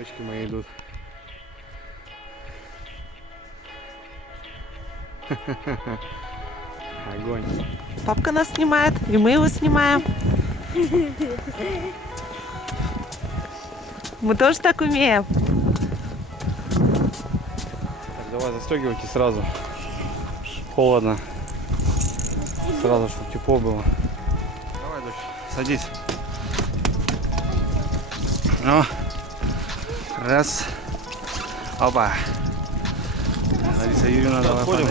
Девочки мои идут. Огонь. Папка нас снимает, и мы его снимаем. Мы тоже так умеем. Так, давай застегивайте сразу. Холодно. Сразу, чтобы тепло было. Давай, дочь, садись. Ну, раз. Опа. Лариса Юрьевна, давай подходим.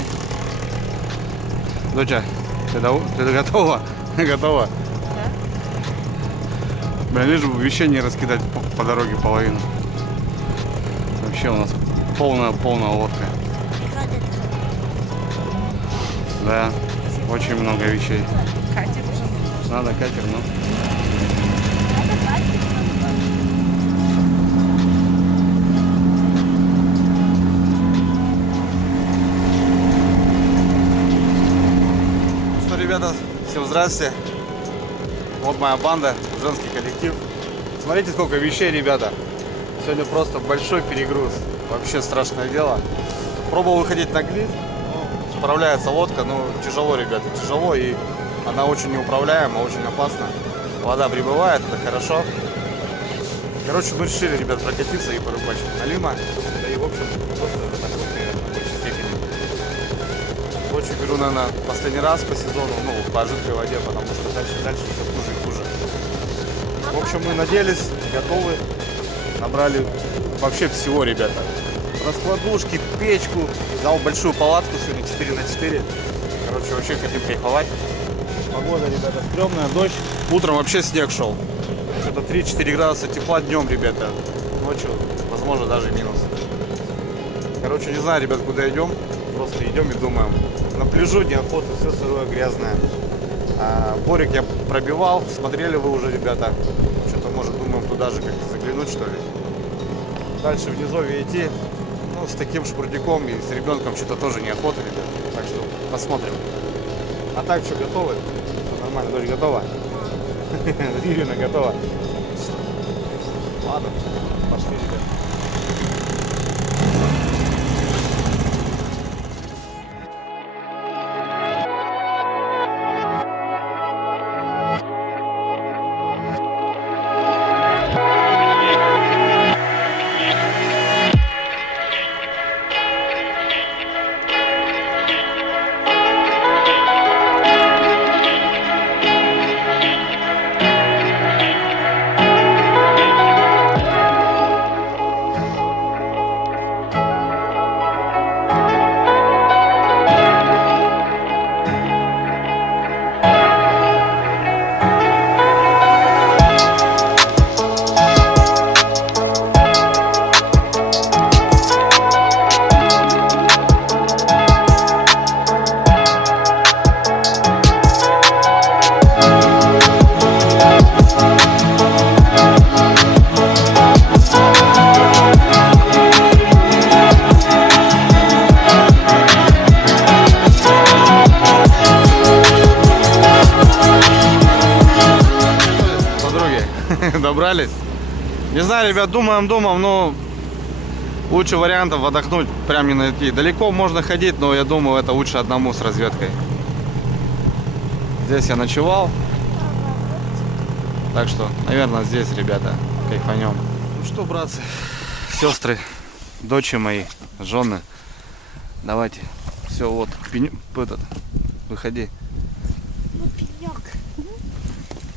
Доча, ты готова? Готова? Да. Блин, лишь бы вещей не раскидать по дороге половину. Вообще у нас полная лодка. Да, очень много вещей. Катер уже. Надо катер, ну. Что, ребята, всем здрасте. Вот моя банда, женский коллектив. Смотрите, сколько вещей, ребята. Сегодня просто большой перегруз. Вообще страшное дело. Пробовал выходить на глиз. Справляется лодка, но тяжело, ребята, тяжело, и она очень неуправляема, очень опасна. Вода прибывает, это хорошо. Короче, мы решили, ребят, прокатиться и порыбачить на Лима. Да и, в общем, просто так вот, наверное, в большей степени. Лодку беру, наверное, последний раз по сезону, ну, по жидкой воде, потому что дальше все хуже и хуже. В общем, мы наделись, готовы, набрали вообще всего, ребята. Раскладушки, печку, взял большую палатку сегодня 4×4. Короче, вообще хотим кайфовать. Погода, ребята, стрёмная, дождь. Утром вообще снег шел. Что-то 3-4 градуса тепла днем, ребята. Ночью, возможно, даже минус. Короче, не знаю, ребят, куда идем. Просто идем и думаем. На пляжу неохота, все сырое, грязное. Борик я пробивал, смотрели вы уже, ребята. Что-то, может, думаем туда же как-то заглянуть, что ли. Дальше в низовье идти. Ну, с таким шпурдяком и с ребенком что-то тоже неохота, ребят. Так что посмотрим. А так что, готовы? Все нормально, дочь готова? Ирина готова. Ладно, пошли, ребят. Добрались. Не знаю, ребят, думаем, но лучше вариантов отдохнуть прям не найти. Далеко можно ходить, но я думаю, это лучше одному с разведкой. Здесь я ночевал. Так что, наверное, здесь, ребята, кайфанем. Ну что, братцы, сестры, дочери мои, жены, давайте. Все, вот, этот, выходи.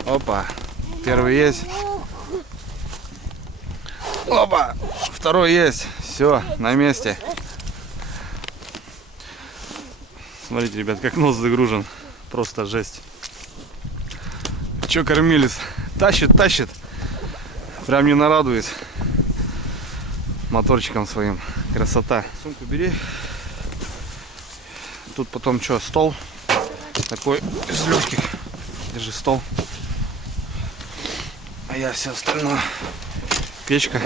Опа, первый есть. Опа, второй есть. Все, на месте. Смотрите, ребят, как нос загружен. Просто жесть. Че кормились? Тащит. Прям не нарадуюсь. Моторчиком своим. Красота. Сумку бери. Тут потом что, стол. Такой из легких. Держи стол. А я все остальное. Печка.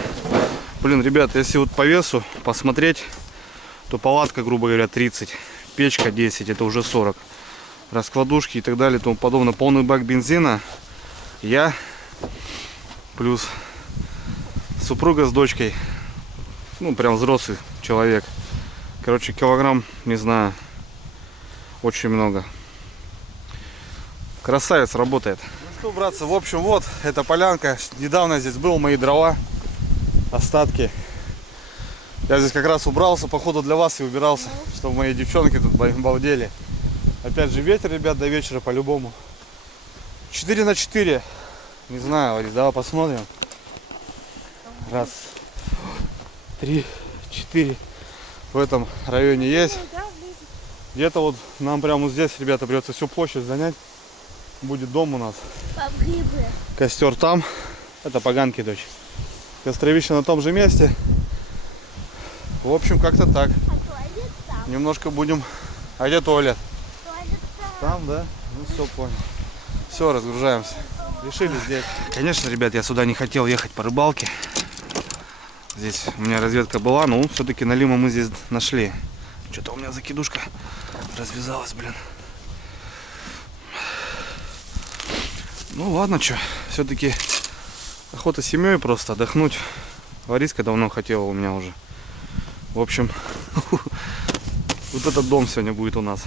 Блин, ребят, если вот по весу посмотреть, то палатка, грубо говоря, 30. Печка 10, это уже 40. Раскладушки и так далее и тому подобное. Полный бак бензина. Я плюс Супруга с дочкой. Ну, прям взрослый человек. Короче, килограмм, не знаю, очень много. Красавец, работает. Ну что, братцы, в общем, вот эта полянка. Недавно здесь был, мои дрова, остатки. Я здесь как раз убрался, походу для вас и убирался, чтобы мои девчонки тут балдели. Опять же ветер, ребят, до вечера по-любому. 4×4. Не знаю, Ларис, давай посмотрим. Раз, 3, 4. В этом районе есть. Где-то вот нам прямо вот здесь, ребята, придется всю площадь занять. Будет дом у нас. Костер там. Это поганки, дочь. Костровище на том же месте. В общем, как-то так. Немножко будем... А где туалет? Там, да? Ну все, понял. Все, разгружаемся. Решили здесь. Конечно, ребят, я сюда не хотел ехать по рыбалке. Здесь у меня разведка была, но все-таки налима мы здесь нашли. Что-то у меня закидушка развязалась, блин. Ну ладно, что, все-таки охота с семьей просто отдохнуть. Лариска давно хотела у меня уже. В общем, вот этот дом сегодня будет у нас.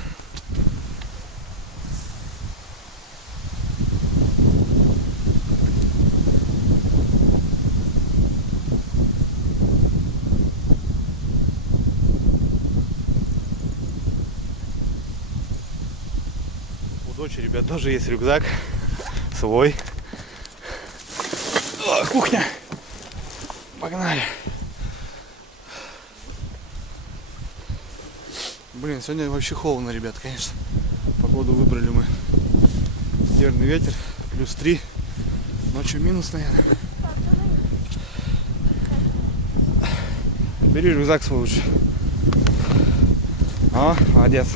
У дочери, ребят, тоже есть рюкзак свой. О, кухня. Погнали. Блин, сегодня вообще холодно, ребят, конечно. Погоду выбрали мы. Северный ветер, +3. Ночью минус, наверное. Бери рюкзак свой лучше. О, молодец.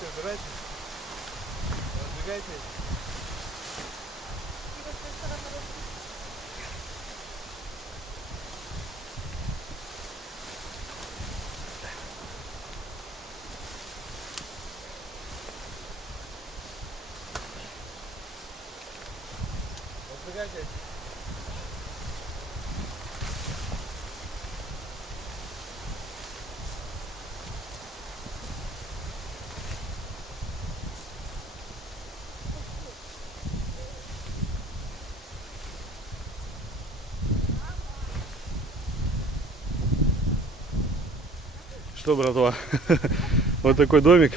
Разбирайте. Разбегайте. Разбегайте. Что, братва, вот такой домик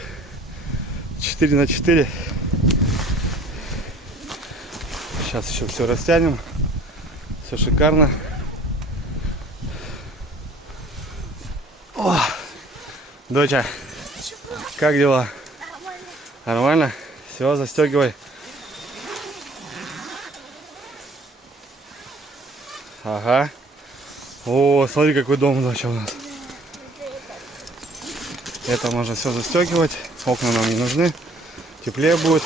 4×4. Сейчас еще все растянем, все шикарно. О, доча, как дела? Нормально? Все, застегивай. Ага. О, смотри, какой дом, доча, у нас. Это можно все застегивать. Окна нам не нужны. Теплее будет.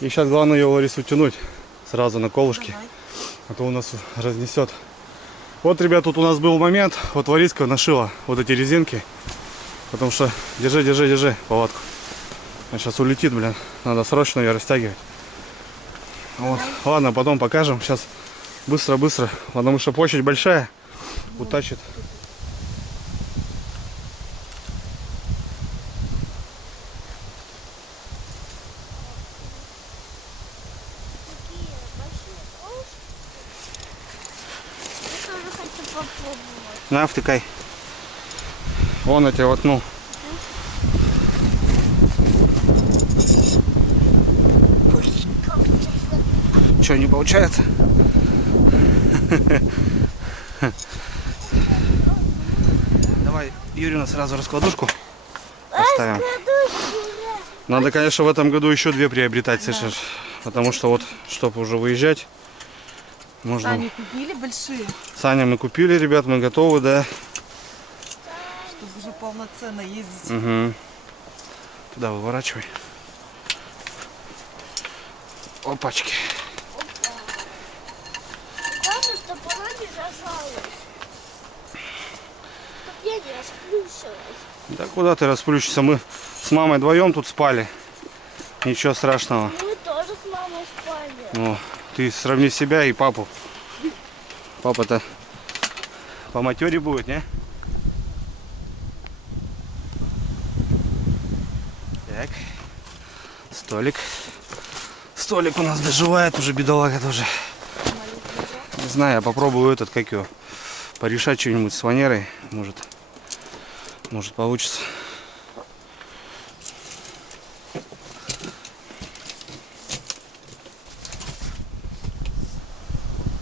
И сейчас главное ее, Ларису, тянуть сразу на колышки. А то у нас разнесет. Вот, ребят, тут у нас был момент. Вот Лариска нашила вот эти резинки. Потому что держи поводку. Она сейчас улетит, блин. Надо срочно ее растягивать. Вот. Ладно, потом покажем. Сейчас быстро-быстро, потому что площадь большая. Утащит. Я тоже хочу попробовать. На, втыкай. Вон я тебе воткнул. Что, не получается? Давай, Юрина, сразу раскладушку поставим. Надо, конечно, в этом году еще 2 приобретать, слышишь? Потому что вот, чтобы уже выезжать, можно... Сани купили большие, Саня мы купили, ребят, мы готовы, да? чтобы уже полноценно ездить. Угу. Туда выворачивай. Опачки. Главное, чтобы она не зажалась. Чтоб я не расплющилась. Да куда ты расплющишься? Мы с мамой вдвоем тут спали. Ничего страшного. Мы тоже с мамой спали. Ну, ты сравни себя и папу. Папа-то по матере будет, не? Так. Столик. Столик у нас доживает уже, бедолага тоже. Не знаю, я попробую этот, как его, порешать что-нибудь с фанерой. Может получится.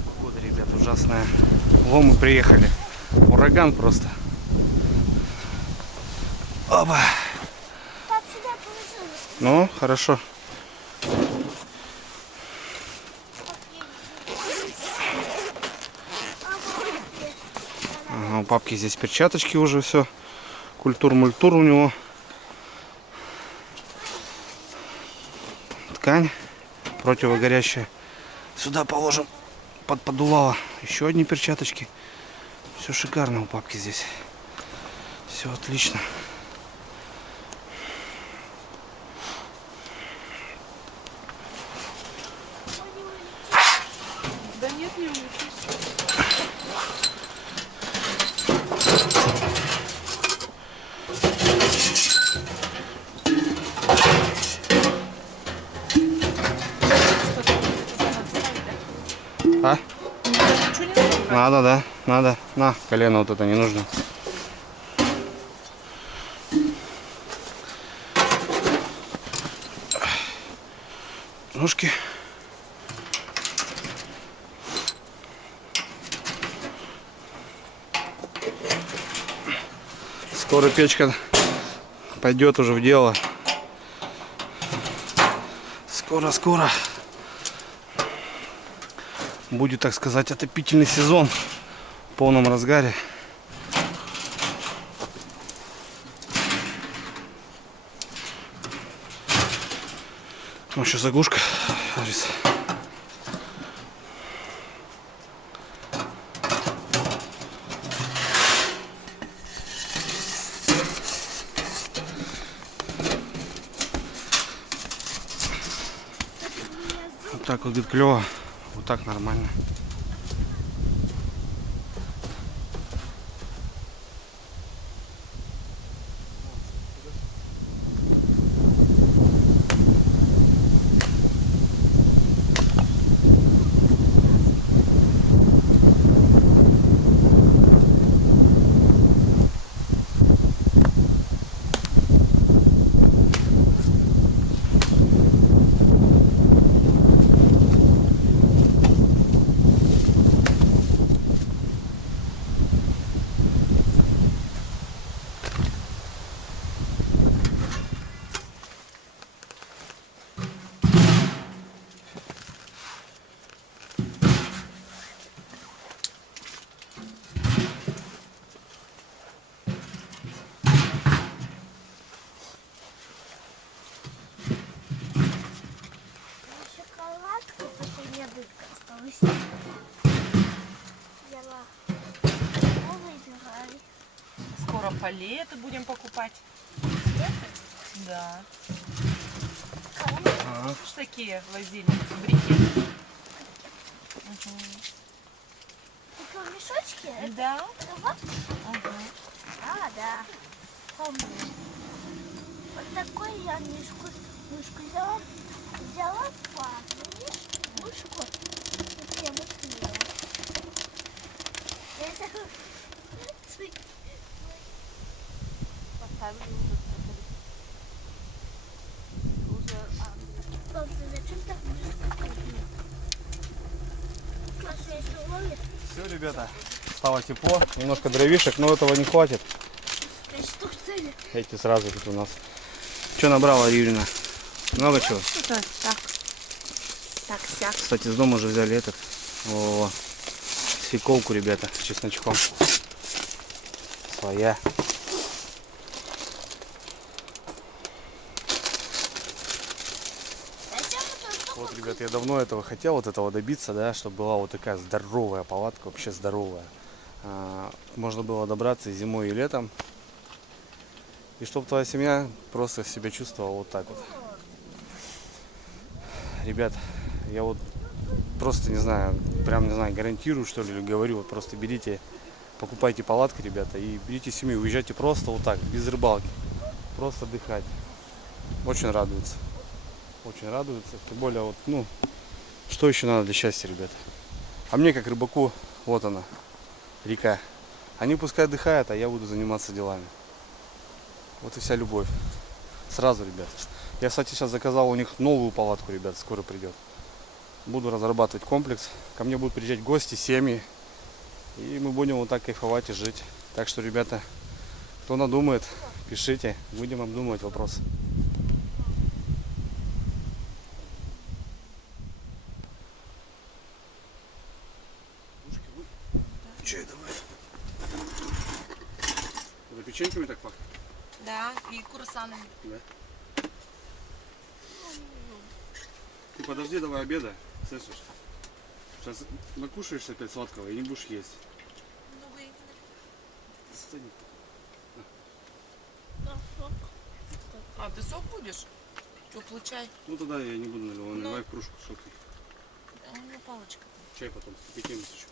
Погода, ребят, ужасная. Во, мы приехали. Ураган просто. Оба. Пап, сюда положи. Ну, хорошо. Ага, у папки здесь перчаточки уже все. Культур-мультур у него. Ткань противогорящая. Сюда положим под поддувало. Еще одни перчаточки. Все шикарно у папки здесь. Все отлично. Да нет, не умеешь. А? Ничего не надо? Надо, да? Надо. На, колено вот это не нужно. Ножки. Скоро печка пойдет уже в дело. Скоро будет, так сказать, отопительный сезон в полном разгаре. Ну, еще заглушка. Вот так вот будет клево, вот так нормально. Шоколадка, последняя дырка осталась. Взяла. Выбирай. Скоро палеты будем покупать. Да. Кому? Ага. Что такие возили? Брикеты. Такие мешочки? Да. Трава? Ага. А, да. Помню. Вот такой я мышку взяла. Взяла папу. Мышку. И я съела. Это... Поставили уже. Папа, зачем так мышку? Все, ребята, стало тепло. Немножко дровишек, но этого не хватит. Что цели? Эти сразу тут у нас. Что набрала Юрина? Много чего? Что-то так. Так, сяк. Кстати, с дома уже взяли этот. О, свеклку, ребята, с чесночком. Своя. Вот, ребят, я давно этого хотел, вот этого добиться, да, чтобы была вот такая здоровая палатка, вообще здоровая. Можно было добраться и зимой, и летом. И чтобы твоя семья просто себя чувствовала вот так вот. Ребят, я вот просто не знаю, прям не знаю, гарантирую, что ли, или говорю, вот просто берите, покупайте палатки, ребята, и берите семью, уезжайте просто вот так, без рыбалки. Просто отдыхать. Очень радуется. Очень радуется. Тем более, вот, ну, что еще надо для счастья, ребята? А мне, как рыбаку, вот она, река. Они пускай отдыхают, а я буду заниматься делами. Вот и вся любовь. Сразу, ребят. Я, кстати, сейчас заказал у них новую палатку, ребят, скоро придет. Буду разрабатывать комплекс. Ко мне будут приезжать гости, семьи. И мы будем вот так кайфовать и жить. Так что, ребята, кто надумает, пишите. Будем обдумывать вопрос. Чай давай. Это печеньками так пахнет? Да, и курсанами. Да. Ты подожди, давай обедай, слышишь? Сейчас накушаешься опять сладкого и не будешь есть. Много их. Стань. А, ты сок будешь? Теплый чай. Ну тогда я не буду наливай в кружку соки. Да, у меня палочка. Чай потом, кипятим еще.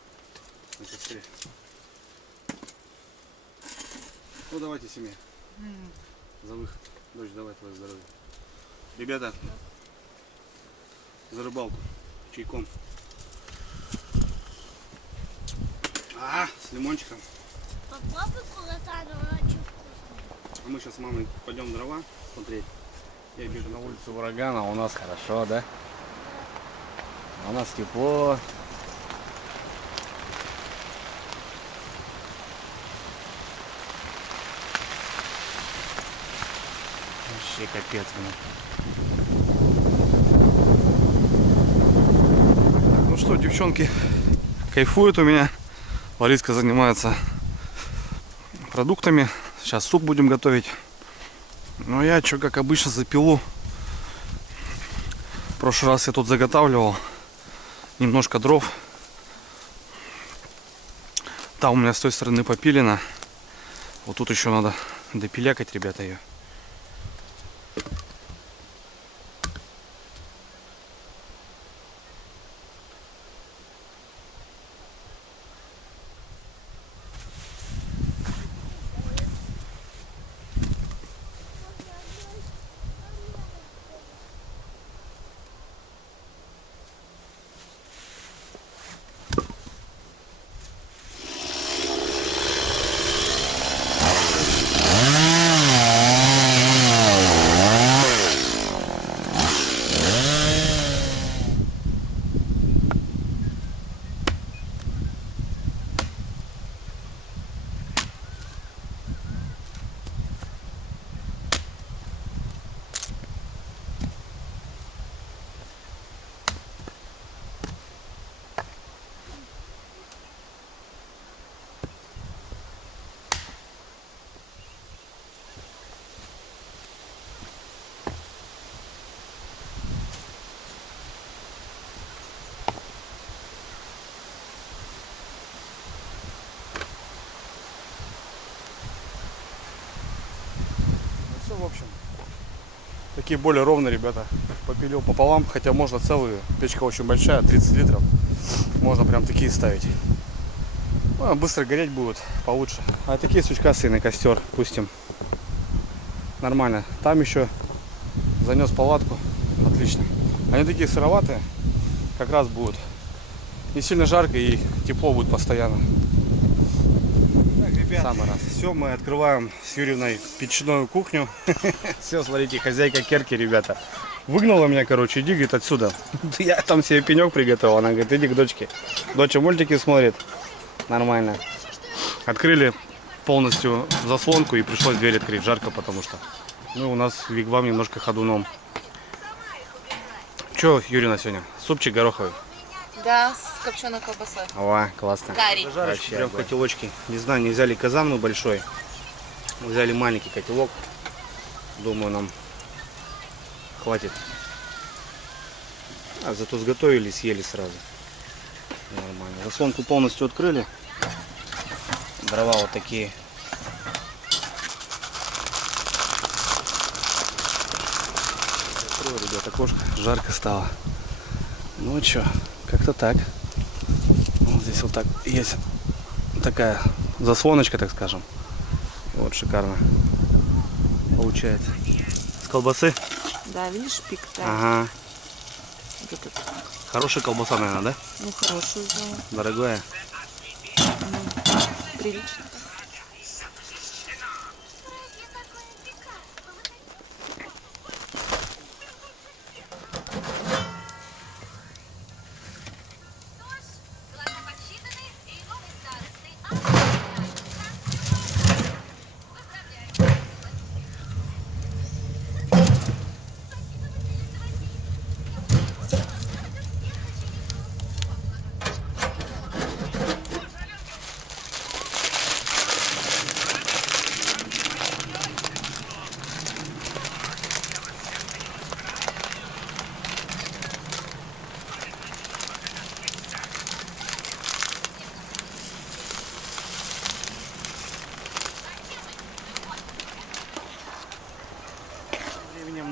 На костре. Ну давайте, семья. За выход. Дочь, давай, твое здоровье. Ребята, за рыбалку. Чайком. С лимончиком. Попробуй кулатану, она очень вкусная. А мы сейчас с мамой пойдем дрова смотреть. Я бежу на улицу урагана, а у нас хорошо, да? У нас тепло. Вообще капец, блин. Ну что, девчонки кайфуют у меня. Лариска занимается продуктами. Сейчас суп будем готовить. Ну я что, как обычно, запилу. В прошлый раз я тут заготавливал немножко дров. Там у меня с той стороны попилено. Вот тут еще надо допилякать, ребята, ее. Ну все, в общем, Такие более ровные, ребята. Попилил пополам, хотя можно целые. Печка очень большая, 30 литров. Можно прям такие ставить. Ну, быстро гореть будут, получше. А такие сучкасы на костер пустим. Нормально. Там еще занес палатку. Отлично. Они такие сыроватые. Как раз будут. Не сильно жарко и тепло будет постоянно. Так, ребят, самый раз. Все, мы открываем с Юрьевной печную кухню. Все, смотрите, хозяйка Керки, ребята. Выгнала меня, короче, иди, говорит, отсюда. Я там себе пенек приготовил. Она говорит, иди к дочке. Доча мультики смотрит. Нормально. Открыли полностью заслонку и пришлось дверь открыть. Жарко, потому что. Ну, у нас вигвам немножко ходуном. Че, Юрина, сегодня? Супчик гороховый? Да, с копченой колбасой. О, классно. Карри. Жарочки прям в котелочке. Не знаю, не взяли казан мы большой. Взяли маленький котелок. Думаю, нам хватит. А зато сготовили, съели сразу. Нормально. Заслонку полностью открыли. Дрова вот такие. Открою, ребята, окошко. Жарко стало. Ну что, как-то так. Вот здесь вот так есть такая заслоночка, так скажем. И вот шикарно получается. С колбасы? Да, видишь, пик. Да. Ага. Вот этот. Хорошая колбаса, наверное, да? Ну, хорошую взяла. Дорогая. Прилично.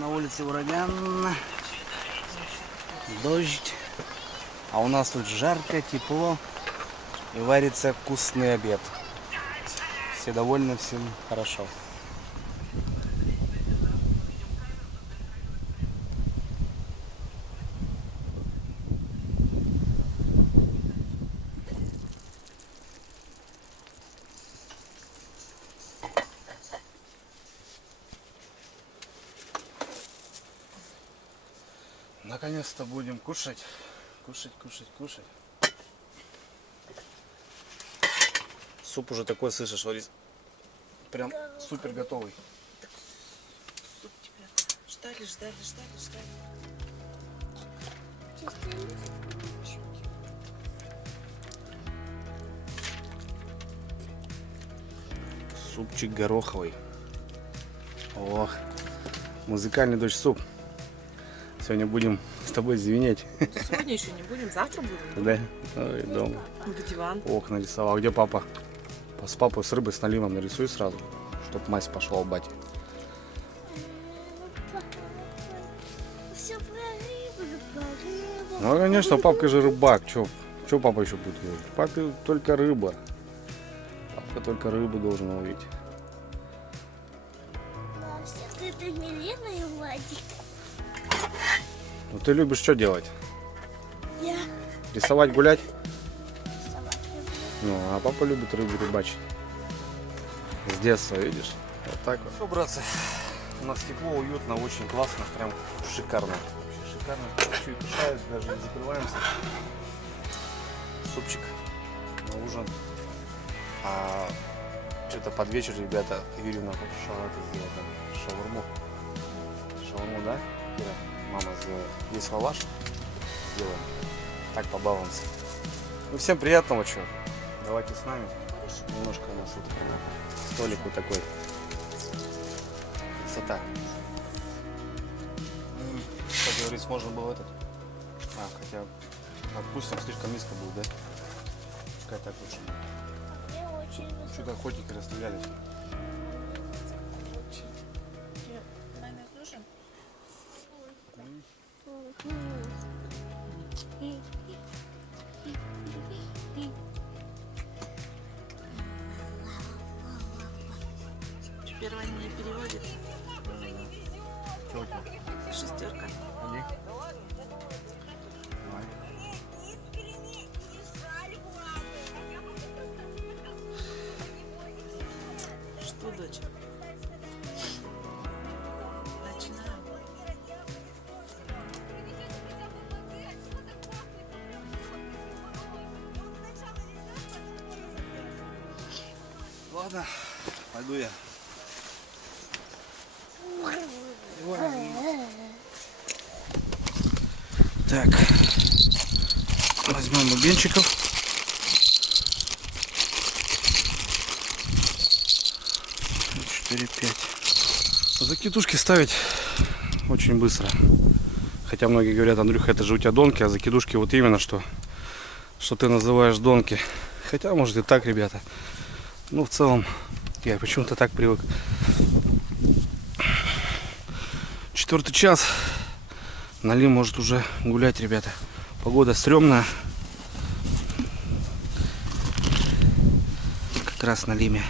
На улице ураган, дождь, а у нас тут жарко, тепло и варится вкусный обед. Все довольны, всем хорошо. Наконец-то будем кушать. Кушать. Суп уже такой, слышишь, Ларис? Прям супер готовый. Суп тебя ждали. Супчик гороховый. Ох, музыкальный дождь суп. Сегодня будем с тобой звенеть. Сегодня еще не будем, завтра будем. Да? Ой, дома. Вот диван. Ох, нарисовал. Где папа? С папой с рыбой, с наливом нарисуй сразу, чтоб мазь пошла у бати. Все про рыбу. Ну, конечно, папка же рыбак. Че папа еще будет делать? Папе только рыба. Папа только рыбу должен ловить. Настя, это Милена и Владик. Ну, ты любишь что делать? Я Рисовать, гулять? рисовать люблю. Ну, а папа любит рыбу рыбачить. С детства, видишь? Вот так вот. Все, братцы, у нас тепло, уютно, очень классно, прям шикарно. Вообще шикарно. Еще и кушаюсь, даже не закрываемся. Супчик на ужин. А что-то под вечер, ребята, Юрьевна попросила это сделать нам шаурму. Шаурму, да, Кира? Мама сделала. Есть лаваш? Сделаем. Так, побалуемся. Ну, всем приятного, что. Давайте с нами. Немножко у нас вот столик вот такой. Красота. Как говорится, можно было этот. Хотя отпустим, слишком низко будет, да? Пускай так лучше. Мне очень высоко. Что-то охотники расстреляли. Майонез нужен? Первое не переводится. Шестерка. Что, дочь? Начинаем. Ладно, пойду я. Так, возьмем бубенчиков. Четыре, 5. Закидушки ставить очень быстро. Хотя многие говорят: Андрюха, это же у тебя донки, а закидушки вот именно что ты называешь донки. Хотя может и так, ребята. Ну в целом я почему-то так привык. 4-й час. Налим может уже гулять, ребята. Погода стрёмная. Как раз на лиме.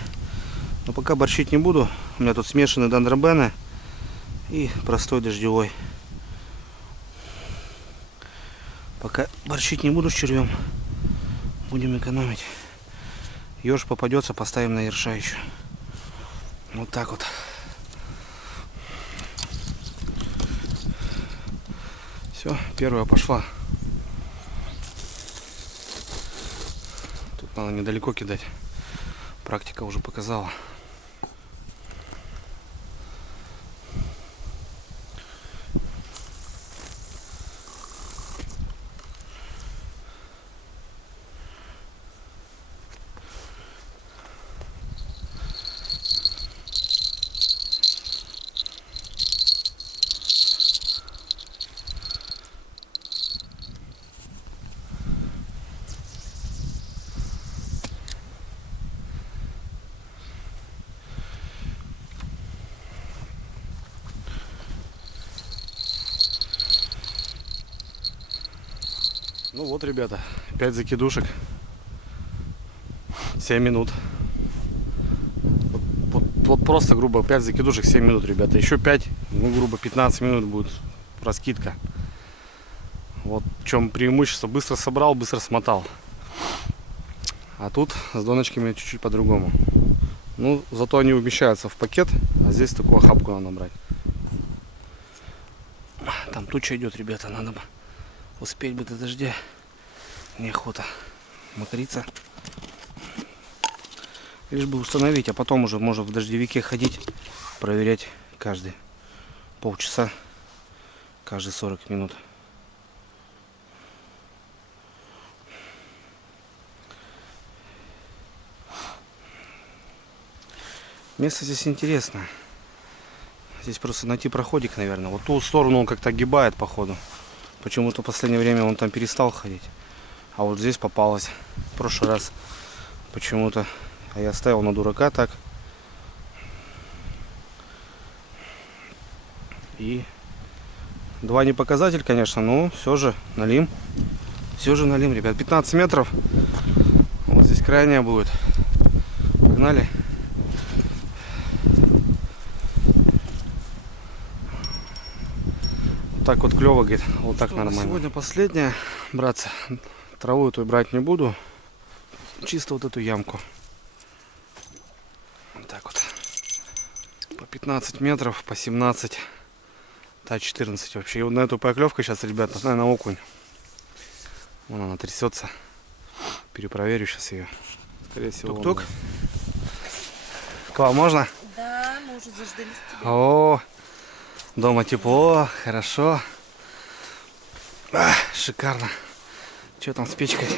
Но пока борщить не буду. У меня тут смешанные дендробены и простой дождевой. Пока борщить не буду с червем. Будем экономить. Еж попадется, поставим на ерша еще. Вот так вот. Все, первая пошла. Тут надо недалеко кидать. Практика уже показала. Ну вот, ребята, 5 закидушек, 7 минут. Вот просто грубо 5 закидушек, 7 минут, ребята. Еще 5, ну грубо 15 минут будет раскидка. Вот в чем преимущество: быстро собрал, быстро смотал. А тут с доночками чуть-чуть по-другому. Ну, зато они умещаются в пакет, а здесь такую охапку надо брать. Там туча идет, ребята, надо бы успеть бы до дождя. Неохота мокриться. Лишь бы установить, а потом уже можно в дождевике ходить, проверять каждые полчаса, каждые 40 минут. Место здесь интересное. Здесь просто найти проходик, наверное. Вот ту сторону он как-то огибает, походу. Почему-то в последнее время он там перестал ходить. А вот здесь попалось. В прошлый раз почему-то. А я ставил на дурака так. И 2 не показатель, конечно, но все же налим. Все же налим, ребят. 15 метров. Вот здесь крайняя будет. Погнали. Так вот клево, говорит, вот так нормально. Сегодня последняя, братцы. Траву эту брать не буду. Чисто вот эту ямку. Вот так вот. По 15 метров, по 17. Да, 14 вообще. И вот на эту поклевку сейчас, ребята, наверное, окунь. Вон она трясется. Перепроверю сейчас ее. Скорее всего. Тук-тук. К вам можно? Да, мы уже заждались тебя. О, дома тепло, хорошо. Шикарно. Что там с печкой?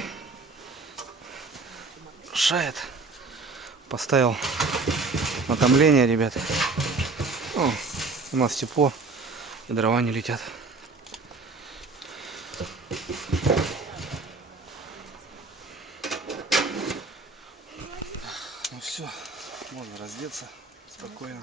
Шает. Поставил натомление, ребят. О, у нас тепло. И дрова не летят. Ну все, можно раздеться спокойно.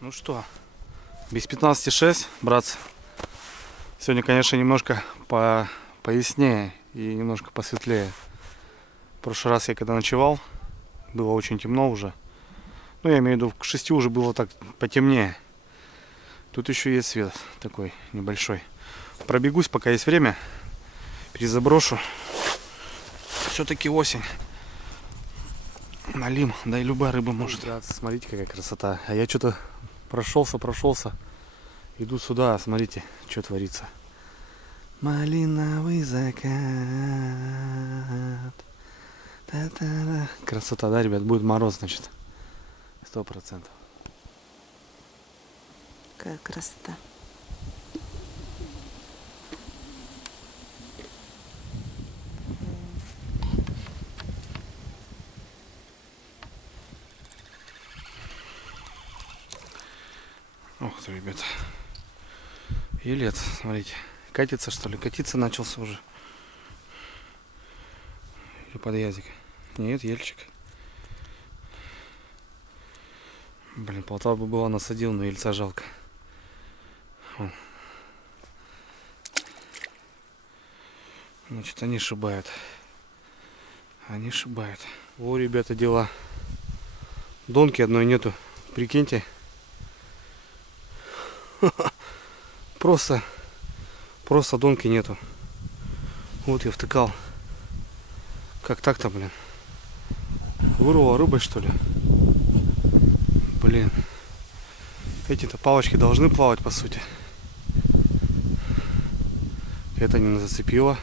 Ну что, без 15,6, братцы. Сегодня, конечно, немножко пояснее и немножко посветлее. В прошлый раз я когда ночевал, было очень темно уже. Ну, я имею в виду, к 6 уже было так потемнее. Тут еще есть свет такой небольшой. Пробегусь, пока есть время. Перезаброшу. Все-таки осень. Налим, да и любая рыба может. Ребят, смотрите, какая красота. А я что-то прошелся. Иду сюда, смотрите, что творится. Малиновый закат. Та-та-да. Красота, да, ребят? Будет мороз, значит. 100%. Какая красота. Ох ты, ребята. Елец, смотрите. Катится, что ли? Катиться начался уже. Или подъязик? Нет, ельчик. Блин, Полтава бы была насадил, но ельца жалко. Вон. Значит, они шибают. Они шибают. О, ребята, дела. Донки одной нету. Прикиньте. Просто донки нету. Вот я втыкал. Как так-то, блин? Вырвала рыбой, что ли? Блин. Эти-то палочки должны плавать, по сути. Это не зацепило.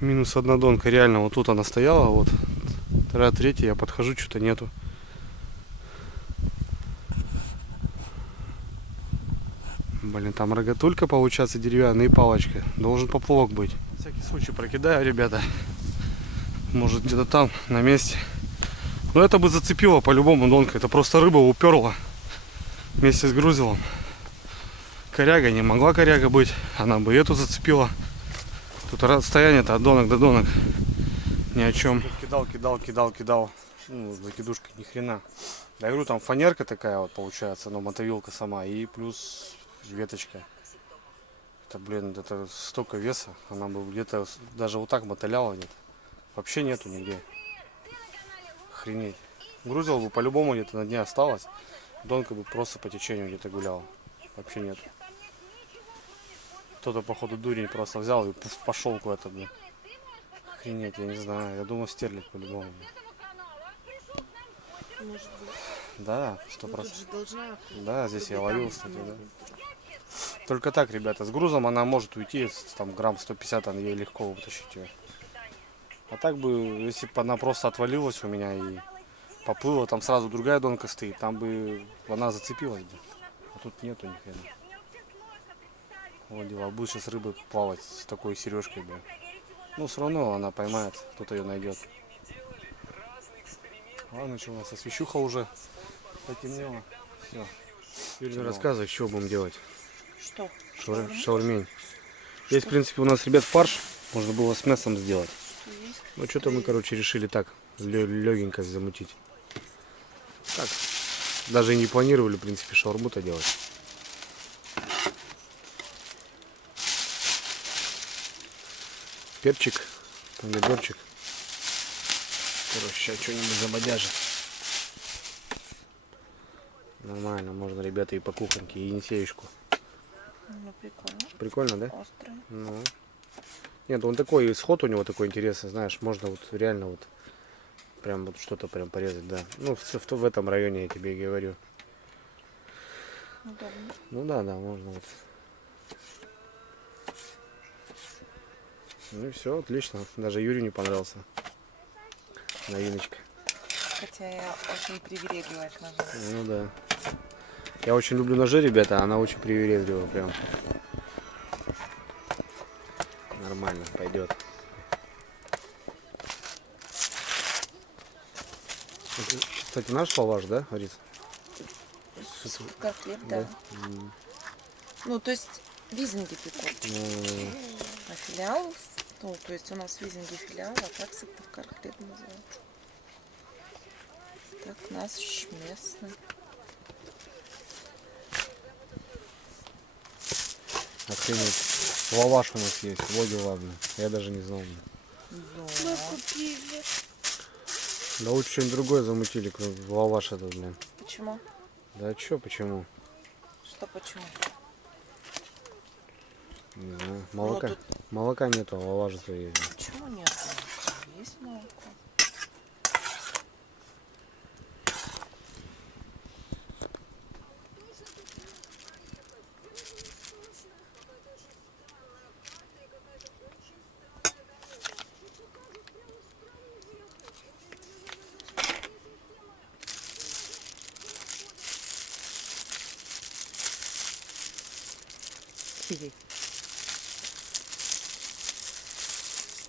Минус одна донка. Реально, вот тут она стояла. Вот. Вторая, третья. Я подхожу, что-то нету. Блин, там рогатулька получается деревянная и палочка. Должен поплавок быть. На всякий случай прокидаю, ребята. Может где-то там, на месте. Но это бы зацепило по-любому донка. Это просто рыба уперла вместе с грузилом. Коряга не могла коряга быть. Она бы эту зацепила. Тут расстояние-то от донок до донок ни о чем. Кидал. Ну, закидушка ни хрена. Я говорю, там фанерка такая вот получается, но мотовилка сама. И плюс веточка. Это, блин, это столько веса. Она бы где-то даже вот так мотыляла, нет. Вообще нету нигде. Охренеть. Грузил бы по-любому где-то на дне осталось. Донка бы просто по течению где-то гуляла. Вообще нет. Кто-то, походу, дурень просто взял и пошел куда-то, блин. Охренеть, я не знаю. Я думаю, стерлядь по-любому. Может быть. Да, Ну, 100%. тут же должна... Да, здесь я Там ловил, кстати, может да. быть. Только так, ребята, с грузом она может уйти, там грамм 150, она ей легко вытащить ее. А так бы, если бы она просто отвалилась у меня и поплыла, там сразу другая донка стоит, там бы она зацепилась бы. А тут нету ни хрена. Вот дела, будет сейчас рыба плавать с такой сережкой, блин. Ну, все равно она поймает, кто-то ее найдет. Ладно, что у нас освещуха уже потемнело. Все. Юрий, рассказывай, что будем делать. Что? Шаурмень. Есть, в принципе, у нас, ребят, фарш. Можно было с мясом сделать. Есть. Ну, что-то мы, короче, решили так, легенько замутить. Так. Даже и не планировали, в принципе, шаурму-то делать. Перчик, помидорчик. Короче, сейчас что-нибудь замодяжим. Нормально, можно, ребята, и по кухоньке, и Енисеюшку. Ну, прикольно. Прикольно, да? Острый. Ну. Нет, он такой, исход у него такой интересный, знаешь, можно вот реально вот прям вот что-то прям порезать, да. Ну, в этом районе я тебе и говорю. Удобно. Ну да, можно вот. Ну и все, отлично. Даже Юрию не понравился. Новиночка. Хотя я очень привередливая к ножам. Ну да. Я очень люблю ножи, ребята, а она очень привередливая прям. Нормально, пойдет. Кстати, наш лаваш, да, Рис? Как хлеб, да. Ну, то есть Визинги пекут. А филиал, ну, то есть у нас визинги филиал, а так Сыктывкар хлеб называется. Так наш местный. Охренеть. Лаваш у нас есть. Вот дела, блин. Я даже не знал, блин. Мы купили. Да лучше что-нибудь другое замутили, кроме лаваш этот, блин. Почему? Да чё, почему? Что почему? Не знаю. Молока. тут- Молока нету, а лаваш зато есть. Блин. Почему нет? Есть молоко.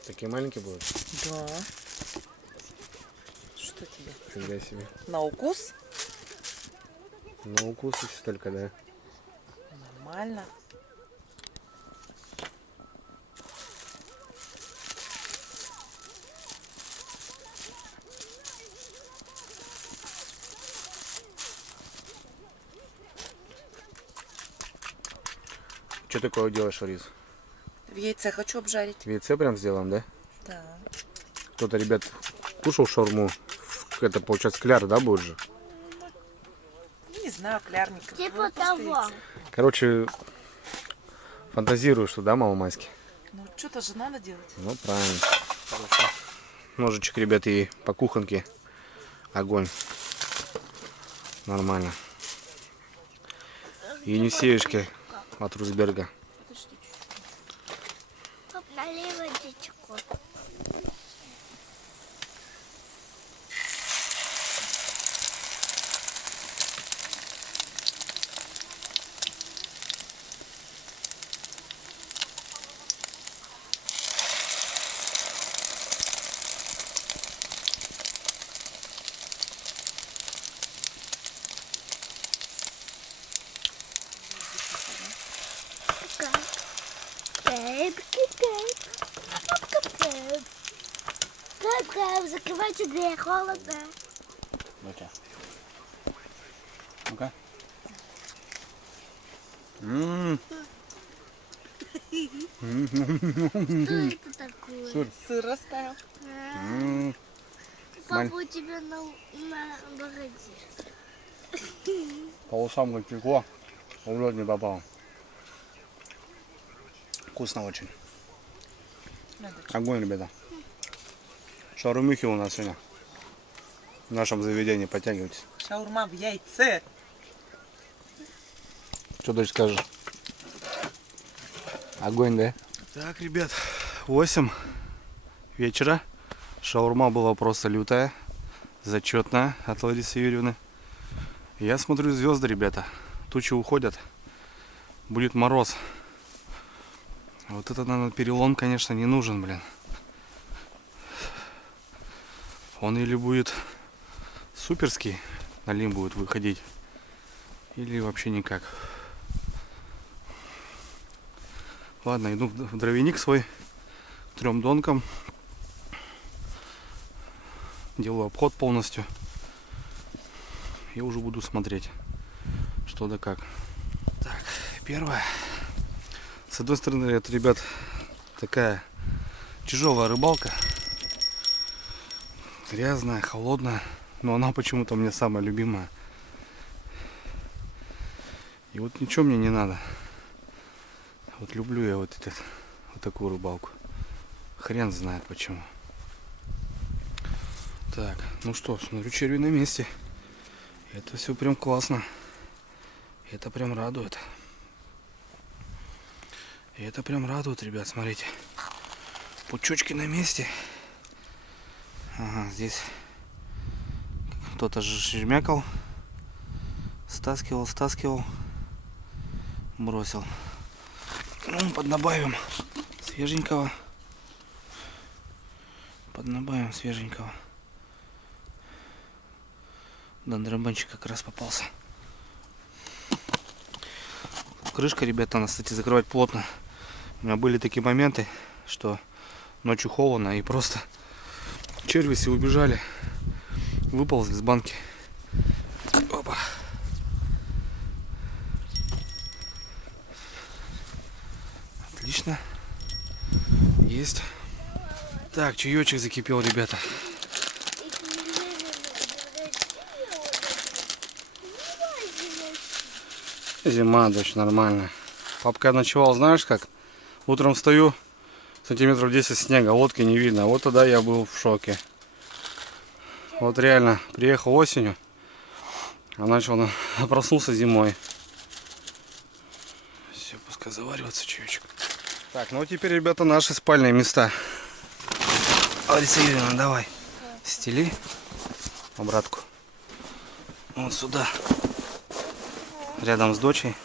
Такие маленькие будут? Да. Что тебе? Фига себе. На укус? На укус если только, да. Нормально. Что такое делаешь, Рис? В яйце хочу обжарить. В яйце прям сделаем, да? Да. Кто-то, ребят, кушал шаурму. Это, получается, кляр, да, будет же? Не знаю, клярник. Типа того. Короче, фантазирую, что, да, маломайски? Ну, что-то же надо делать. Ну, правильно. Короче, ножичек, ребят, и по кухонке. Огонь. Нормально. Енисеюшки от Русберга. Пап, налей водичку. Закрывайте дверь, холодно. Ну-ка. Ну-ка. Что это такое? Сыр. Сыр растаял. Папа, у тебя на бороде. По усам как текло, в рот не попал. Вкусно очень. Огонь, ребята. Шаурмюхи у нас сегодня. В нашем заведении, подтягивайтесь. Шаурма в яйце. Что дальше скажешь? Огонь, да? Так, ребят, 8 вечера. Шаурма была просто лютая, зачетная от Ларисы Юрьевны. Я смотрю звезды, ребята. Тучи уходят. Будет мороз. Вот этот, наверное, перелом, конечно, не нужен, блин. Он или будет суперский, налим будет выходить, или вообще никак. Ладно, иду в дровяник свой, к 3 донкам. Делаю обход полностью. И уже буду смотреть, что да как. Так, первое. С одной стороны, это, ребят, такая тяжелая рыбалка. Грязная, холодная, но она почему-то мне самая любимая. И вот ничего мне не надо. Вот люблю я вот такую рыбалку. Хрен знает почему. Так, ну что, смотрю, черви на месте. Это все прям классно. Это прям радует. И это прям радует, ребят, смотрите. Пучочки на месте. Ага, здесь кто-то же жмякал, стаскивал, бросил. Ну, поднабавим свеженького. Дандробанчик как раз попался. крышка, ребята, надо, кстати, закрывать плотно. У меня были такие моменты, что ночью холодно и просто черви все убежали, выползли с банки. Опа. Отлично. Есть. Так, чаечек закипел, ребята. Зима, дочь, нормально. Папка ночевал, знаешь как? Утром встаю, сантиметров 10 снега, лодки не видно. Вот тогда я был в шоке. Вот реально, приехал осенью, а начал проснулся зимой. Все, пускай заваривается чаечек. Так, ну теперь, ребята, наши спальные места. Лариса Юрьевна, давай, стели обратку. Вот сюда. Рядом с дочей.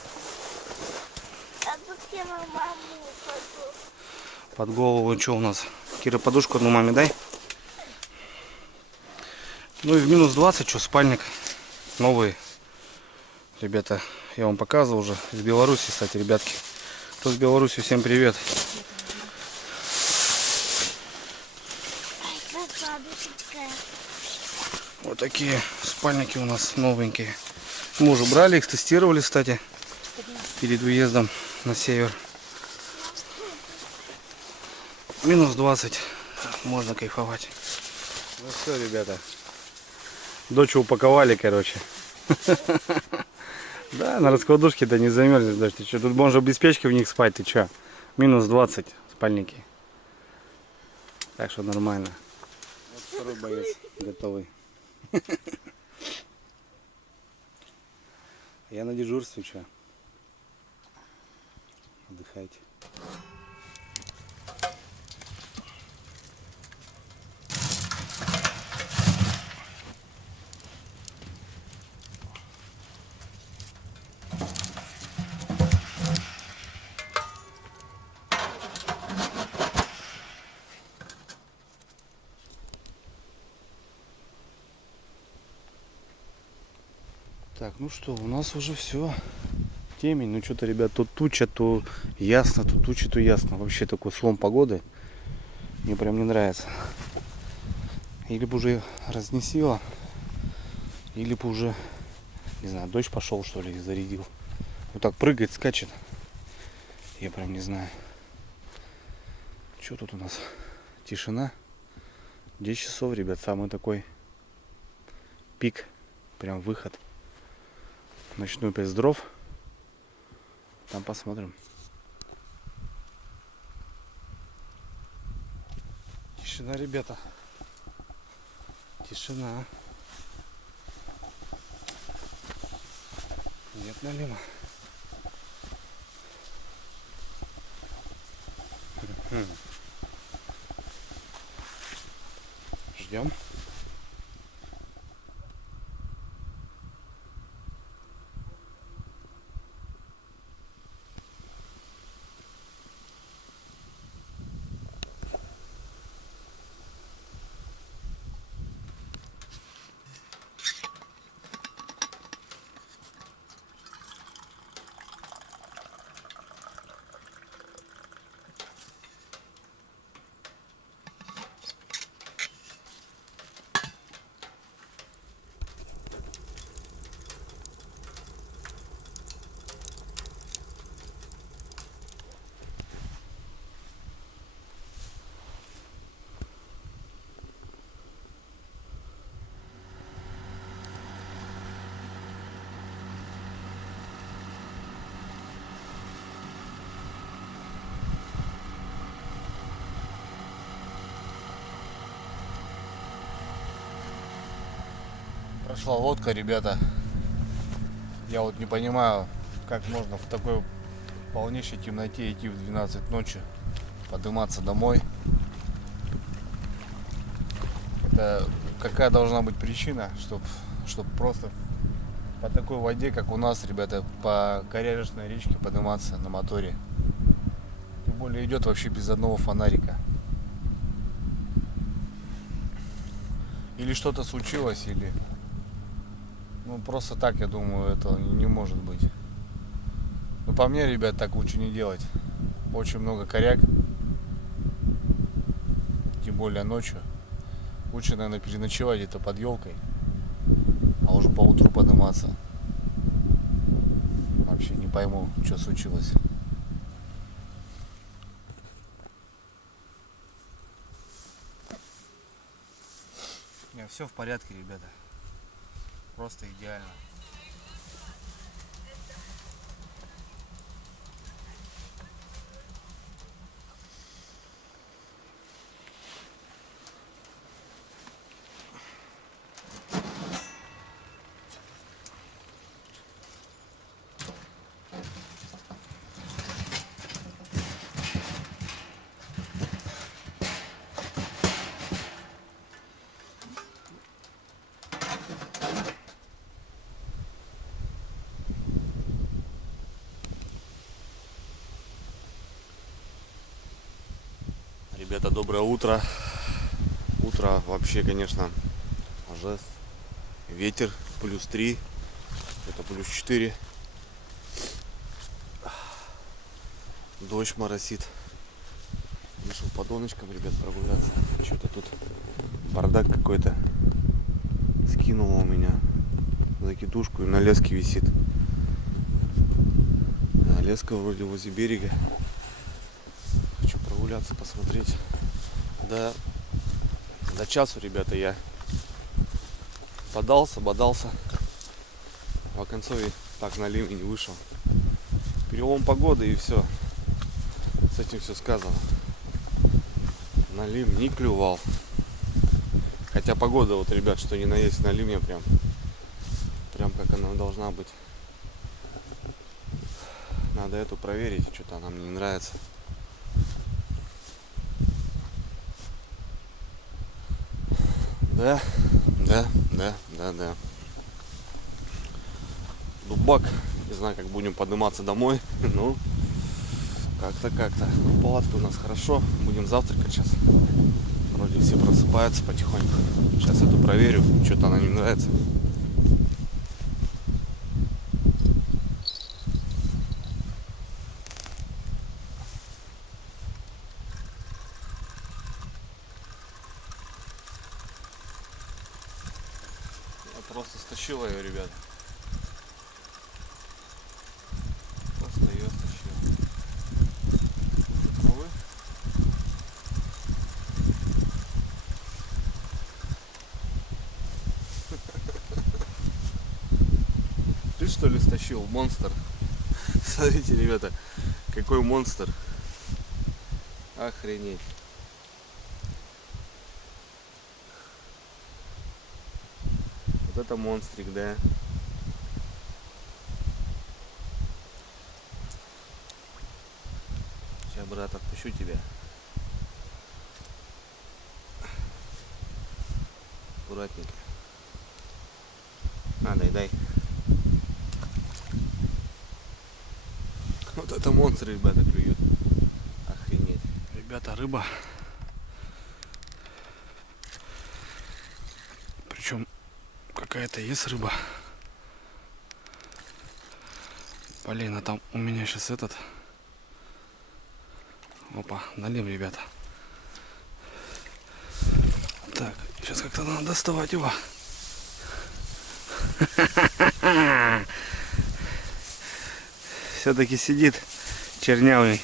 А тут я маму кладу. Под голову что у нас? Кира, подушку одну маме дай. Ну и в минус 20, что, спальник новый. Ребята, я вам показывал уже. Из Беларуси, кстати, ребятки. Кто с Беларуси, всем привет. Ай, как бабушечка. Вот такие спальники у нас новенькие. Мы уже брали их, тестировали, кстати, перед уездом на север. Минус 20. Можно кайфовать. Ну все, ребята. Дочь упаковали, короче. Да, на раскладушке-то не замерзнешь, дочь. Ты что, тут можно без печки в них спать, ты что? Минус 20 спальники. Так что нормально. Вот второй боец готовый. Я на дежурстве, что? Отдыхайте. Так, ну что, у нас уже все. Темень. Ну что-то, ребят, то туча, то ясно, то туча, то ясно. Вообще такой слом погоды. Мне прям не нравится. Или бы уже разнесило, или бы уже, не знаю, дождь пошел, что ли, и зарядил. Вот так прыгает, скачет. Я прям не знаю. Что тут у нас? Тишина. 10 часов, ребят, самый такой пик. Прям выход. Начну без дров. Там посмотрим. Тишина, ребята. Тишина. Нет налима. Ждем. Прошла лодка, ребята. Я вот не понимаю, как можно в такой полнейшей темноте идти в 12 ночи, подниматься домой. Это какая должна быть причина, чтобы просто по такой воде, как у нас, ребята, по Коряжечной речке подниматься на моторе. Тем более идет вообще без одного фонарика. Или что-то случилось, или... Ну, просто так, я думаю, этого не может быть. Но по мне, ребят, так лучше не делать. Очень много коряк. Тем более ночью. Лучше, наверное, переночевать где-то под елкой. А уже по утру подниматься. Вообще не пойму, что случилось. Не, все в порядке, ребята. Просто идеально. Ребята, доброе утро. Утро вообще, конечно, жесть. Ветер +3, это +4. Дождь моросит. Вышел по доночкам, ребят, прогуляться. Что-то тут бардак какой-то. Скинуло у меня закидушку и на леске висит. А леска вроде возле берега. Хочу прогуляться, посмотреть. Да, до часу, ребята, я бодался. В Оконцове так на ливень не вышел. Перелом погоды и все. С этим все сказано. На ливень не клювал. Хотя погода, вот, ребят, что ни на есть на ливне, прям как она должна быть. Надо эту проверить, что-то она мне не нравится. Да. Дубак. Не знаю, как будем подниматься домой. Ну, как-то. Палатка у нас хорошо. Будем завтракать сейчас. Вроде все просыпаются потихоньку. Сейчас эту проверю. Что-то она не нравится. Я просто стащила ее, ребят. Просто ее стащил. Травы. Ты что ли стащил, монстр? Смотрите, ребята, какой монстр. Охренеть. Вот это монстрик, да? Сейчас, брат, отпущу тебя. Аккуратненько. Дай. Вот это монстры, ребята, клюют. Охренеть. Ребята, рыба. Причем какая-то есть рыба. Блин, а там у меня сейчас этот. Опа, налим, ребята. Так, сейчас как-то надо доставать его. Все-таки сидит чернявый.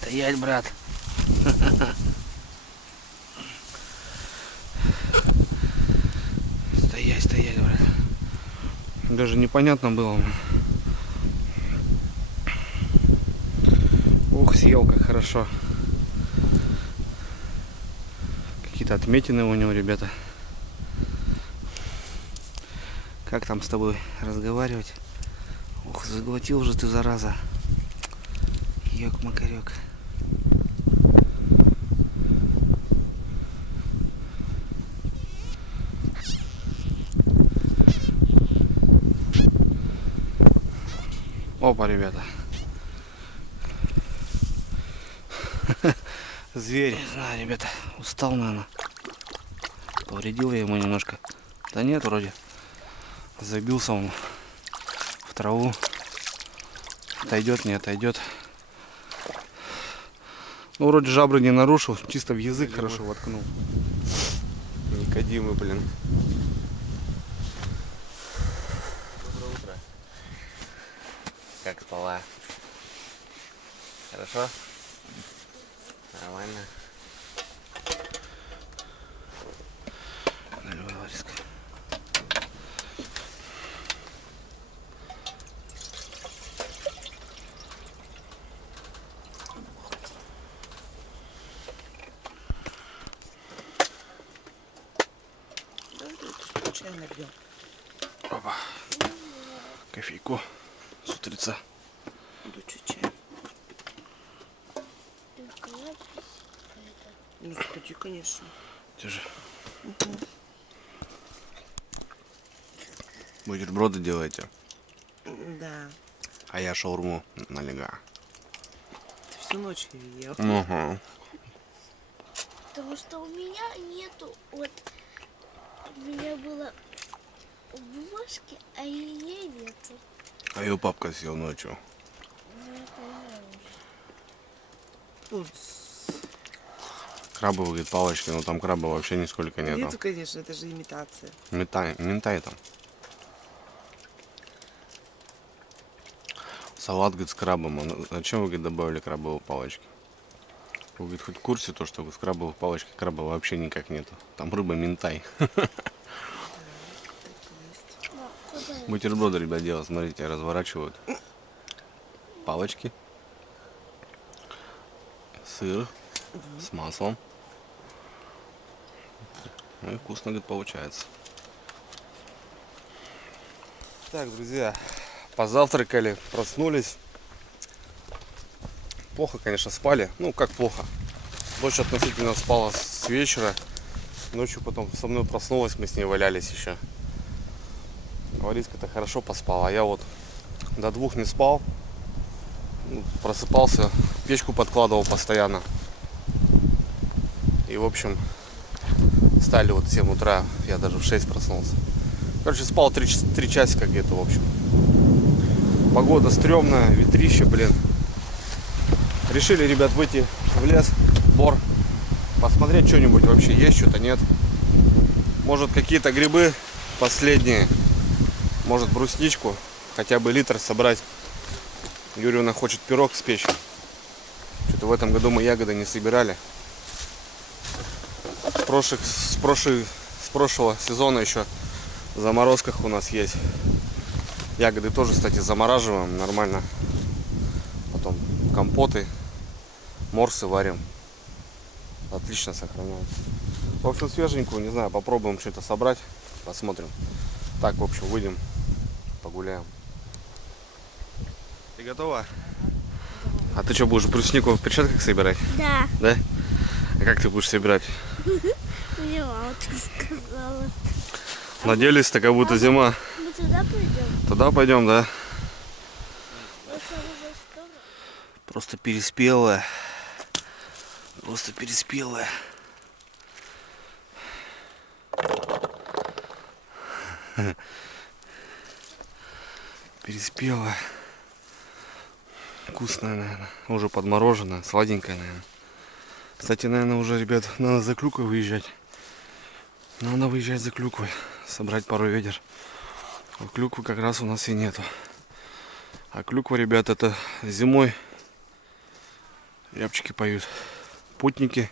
Стоять, брат. Стоять, брат. Даже непонятно было. Ух, съел как хорошо. Какие-то отметины у него, ребята. Как там с тобой разговаривать? Ух, заглотил же ты, зараза. Ёк-макарёк. Опа, ребята. Зверь. Не знаю, ребята, устал, наверное. Повредил я ему немножко. Да нет, вроде. Забился он в траву. Отойдет, не отойдет. Ну, вроде жабры не нарушил, чисто в язык хорошо воткнул. Никодимы, блин. Доброе утро. Как спала? Хорошо? Нормально. Наливай, Лариска. Чай набьем. Опа. Кофейку с утреца. Буду чай. Ну, сходи, конечно. Держи. Бутерброды делаете, Да. а я шаурму налегаю. Ты всю ночь ел. Угу. Потому что у меня нету, вот, у меня было бумажки, а ее нету. А ее папка съел ночью. Ну, я поняла уже. Ну, Крабовые, говорит, палочки, но там краба вообще нисколько нету. нету, конечно, это же имитация. Ментай там. Салат, говорит, с крабом. А зачем вы, говорит, добавили крабовые палочки? Вы, говорит, хоть в курсе то, что с крабовых палочки краба вообще никак нету. Там рыба ментай. Ну, куда я? Бутерброды, ребят, делают. Смотрите, разворачивают. Палочки. Сыр с маслом. Ну и вкусно, говорит, получается. Так, друзья, позавтракали, проснулись. Плохо, конечно, спали. Ну, как плохо. Дочь относительно спала с вечера. Ночью потом со мной проснулась, мы с ней валялись еще. Лариска-то хорошо поспала, а я вот до 2 не спал. Ну, просыпался, печку подкладывал постоянно. И, в общем, встали вот в 7 утра, я даже в 6 проснулся. Короче, спал 3 часика где-то, в общем. Погода стрёмная, ветрище, блин. Решили, ребят, выйти в лес, бор, посмотреть что-нибудь вообще, есть что-то, нет. Может, какие-то грибы последние, может, брусничку, хотя бы литр собрать. Юрьевна хочет пирог спечь. Что-то в этом году мы ягоды не собирали. С прошлого сезона еще в заморозках у нас есть. Ягоды тоже, кстати, замораживаем нормально. Потом компоты, морсы варим. Отлично сохраняются. В общем, свеженькую, не знаю, попробуем что-то собрать. Посмотрим. Так, в общем, выйдем, погуляем. Ты готова? А ты что, будешь бруснику в перчатках собирать? Да, Да? А как ты будешь собирать? мне мама так сказала. Наделись-то, как будто зима. Мы туда пойдем? Туда пойдем, да? Мы с тобой в сторону. Просто переспелая. Просто переспелая. Переспелая. Вкусная, наверное. Уже подмороженная, сладенькая, наверное. Кстати, наверное, уже, ребят, надо за клюквой выезжать. Надо выезжать за клюквой. Собрать пару ведер. А клюквы как раз у нас и нету. А клюква, ребят, это зимой рябчики поют. Путники,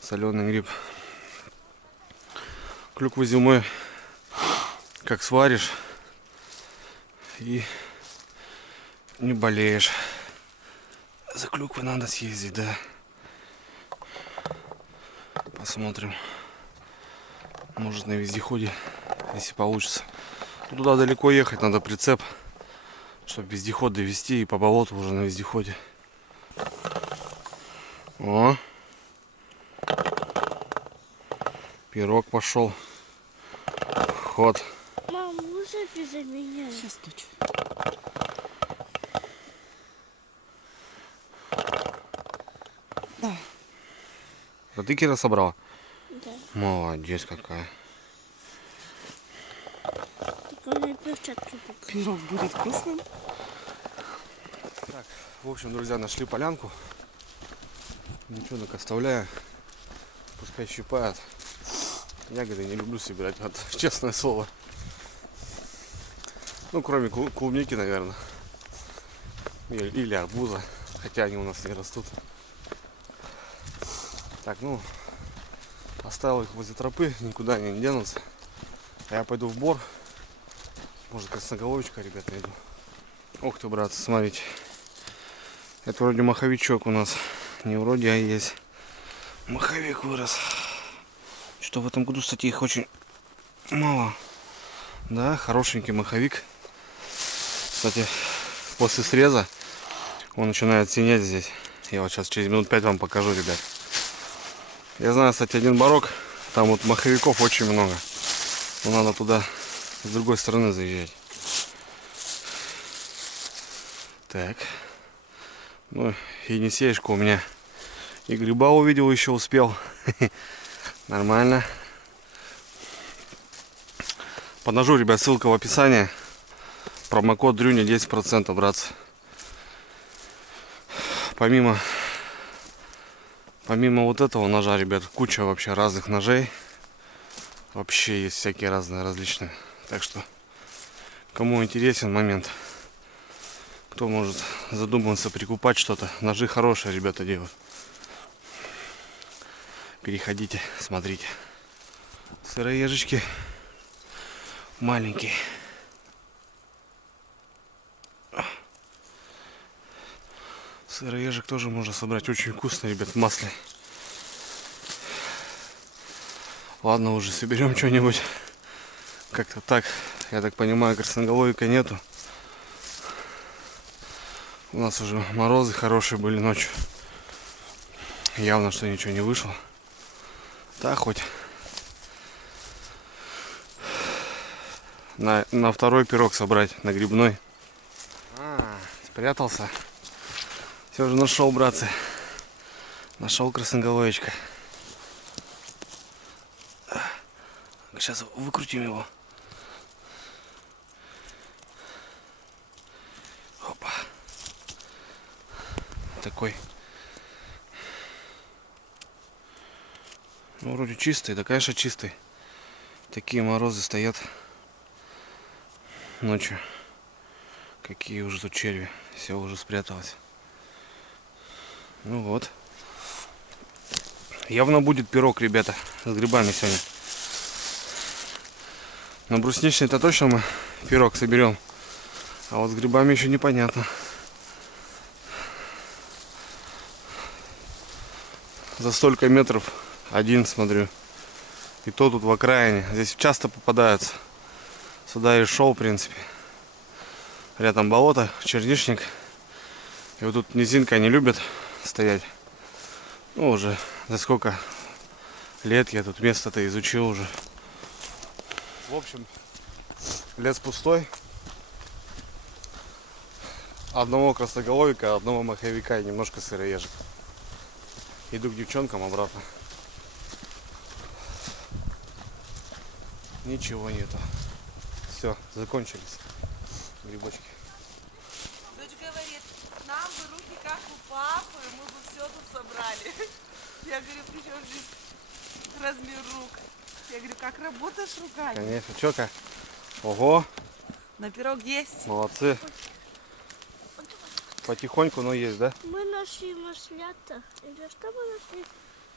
соленый гриб. Клюкву зимой как сваришь и не болеешь. За клюквой надо съездить, да. Посмотрим. Может, на вездеходе, если получится. Туда далеко ехать, надо прицеп, чтобы вездеход довести и по болоту уже на вездеходе. О! Пирог пошел. Ход. Мам, высыпи за меня. Сейчас, дочь. Да. А ты, Кира, собрала? Да. Молодец какая. Только у меня перчатки пока. Пирог будет вкусным. Так, в общем, друзья, нашли полянку. Девчонок оставляю. Пускай щипают. Ягоды не люблю собирать, вот, честное слово. Ну, кроме клубники, наверное. Или арбуза. Хотя они у нас не растут. Так, ну, оставил их возле тропы, никуда они не денутся. А я пойду в бор. Может, красноголовичка, ребят, найду. Ух ты, братцы, смотрите. Это вроде маховичок у нас. Не вроде, а есть. Маховик вырос. Что в этом году, кстати, их очень мало. Да, хорошенький маховик. Кстати, после среза он начинает синеть здесь. Я вот сейчас через минут 5 вам покажу, ребят. Я знаю, кстати, один барок. Там вот маховиков очень много. Но надо туда с другой стороны заезжать. Так. Ну, енисеюшка у меня. И гриба увидел, еще успел. Нормально. По ножу, ребят, ссылка в описании. Промокод Дрюня 10%, братцы. Помимо вот этого ножа, ребят, куча вообще разных ножей. Вообще есть всякие разные, различные. Так что, кому интересен момент, кто может задуматься прикупать что-то. Ножи хорошие, ребята, делают. Переходите, смотрите. Сыроежечки маленькие. Сыроежек тоже можно собрать. Очень вкусно, ребят, в масле. Ладно, уже соберем что-нибудь. Как-то так. Я так понимаю, красноголовика нету. У нас уже морозы хорошие были ночью. Явно, что ничего не вышло. Так, хоть на второй пирог собрать, на грибной. Спрятался. Все же нашел, братцы. Нашел красноголовичка. Сейчас выкрутим его. Опа. Такой. Ну, вроде чистый, да, конечно, чистый. Такие морозы стоят ночью. Какие уже тут черви. Все уже спряталось. Ну вот. Явно будет пирог, ребята, с грибами сегодня. На брусничный-то точно мы пирог соберем. А вот с грибами еще непонятно. За столько метров один, смотрю. И то тут в окраине. Здесь часто попадаются. Сюда и шел, в принципе. Рядом болото, черничник. И вот тут низинка не любят стоять. Ну, уже за сколько лет я тут место-то изучил уже. В общем, лес пустой. Одного красноголовика, одного маховика и немножко сыроежек. Иду к девчонкам обратно. Ничего нету. Все, закончились грибочки. Дочь говорит, нам бы руки как у папы, мы бы все тут собрали. Я говорю, при чем здесь размер рук? Я говорю, как работаешь руками? Конечно, чё-ка. Ого, На пирог есть. молодцы. Потихоньку, но есть, да? Мы нашли маслята. Или что мы нашли?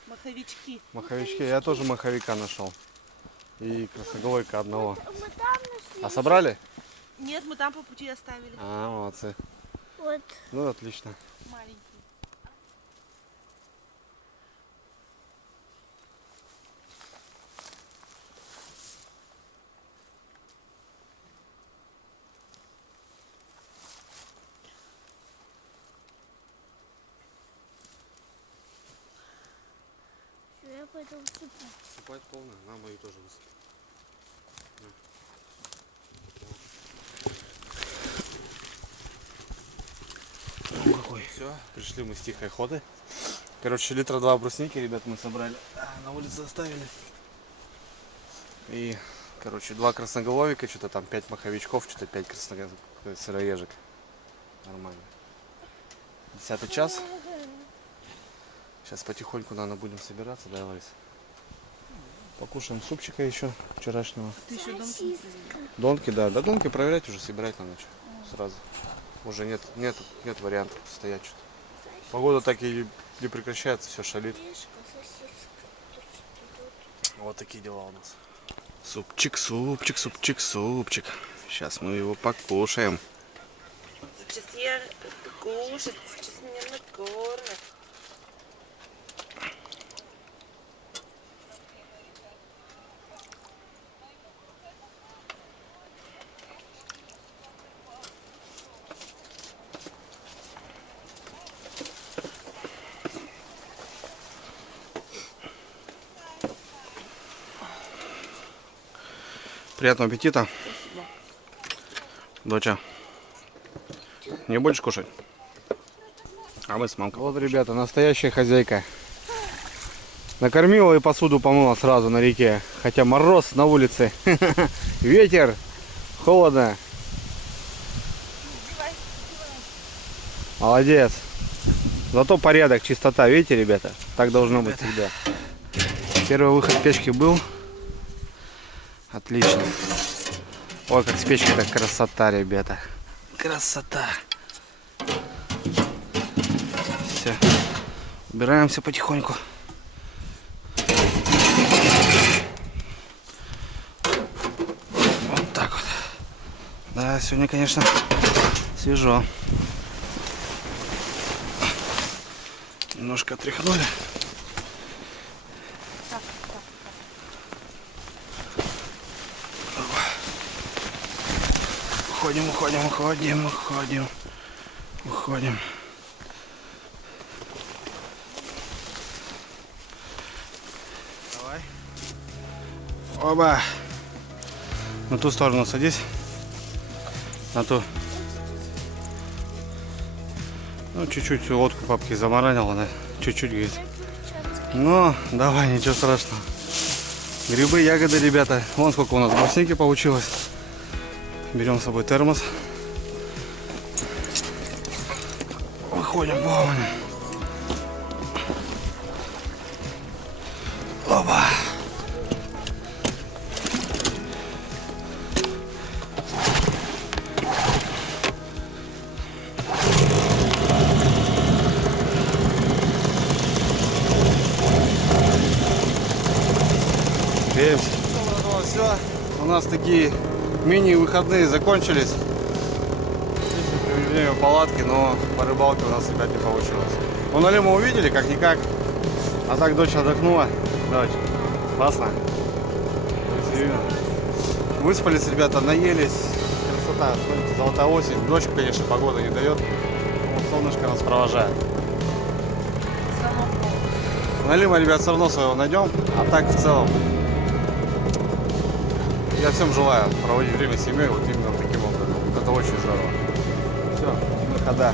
Маховички. Маховички. Я тоже маховика нашел. И красноголовика одного. Мы там нашли. А собрали? Нет, мы там по пути оставили. А, молодцы. Вот. Ну, отлично. Маленький. Я пойду высыпать. Сыпать полно, на мои тоже высыпать. Ну какой. Все, пришли мы с тихой охоты. Короче, литра 2 брусники, ребят, мы собрали. На улице оставили. И, короче, 2 красноголовика, что-то там 5 маховичков, что-то 5 сыроежек. Нормально. 10 час. Сейчас потихоньку, наверное, будем собираться, да, Ларис? Покушаем супчика еще вчерашнего. Ты еще дом не проверил? Донки, да. Да донки проверять уже, собирать на ночь. Сразу. Уже нет вариантов стоять что-то. Погода так и не прекращается, все шалит. Вот такие дела у нас. Супчик, супчик, супчик, супчик. Сейчас мы его покушаем. Сейчас я кушать, сейчас меня накормят. Приятного аппетита. Доча, не будешь кушать? А мы с мамкой. Вот, ребята, настоящая хозяйка. Накормила и посуду помыла сразу на реке. Хотя мороз на улице. Ветер. Холодно. Молодец. Зато порядок, чистота. Видите, ребята? Так должно быть всегда. Первый выход печки был. Отлично. Ой, как с печки-то красота, ребята. Красота. Все. Убираемся потихоньку. Вот так вот. Да, сегодня, конечно, свежо. Немножко отряхнули. Уходим. Давай. Оба. На ту сторону садись. На ту. Ну, чуть-чуть лодку папки замаранила, да? Чуть-чуть, говорит. Ну, давай, ничего страшного. Грибы, ягоды, ребята. Вон сколько у нас брусники получилось. Берем с собой термос. Выходим, плаваем. Опа. Греемся. Все, у нас такие мини-выходные закончились. Время палатки, но по рыбалке у нас, ребят, не получилось. Ну, налим мы увидели, как-никак. А так дочь отдохнула. Дочь, классно. Выспались, ребята, наелись. Красота, смотрите, золотая осень. Дождь, конечно, погода не дает. Но солнышко нас провожает. Налима, ребят, все равно своего найдем. А так, в целом, я всем желаю проводить время с семьей вот именно таким образом. Это очень здорово. Все, выхода.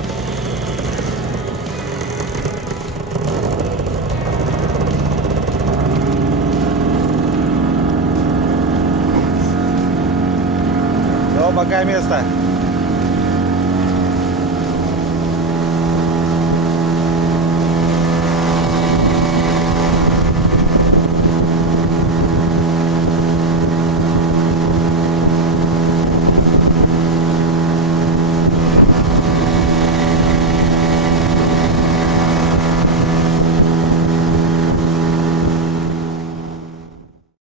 Все, пока место.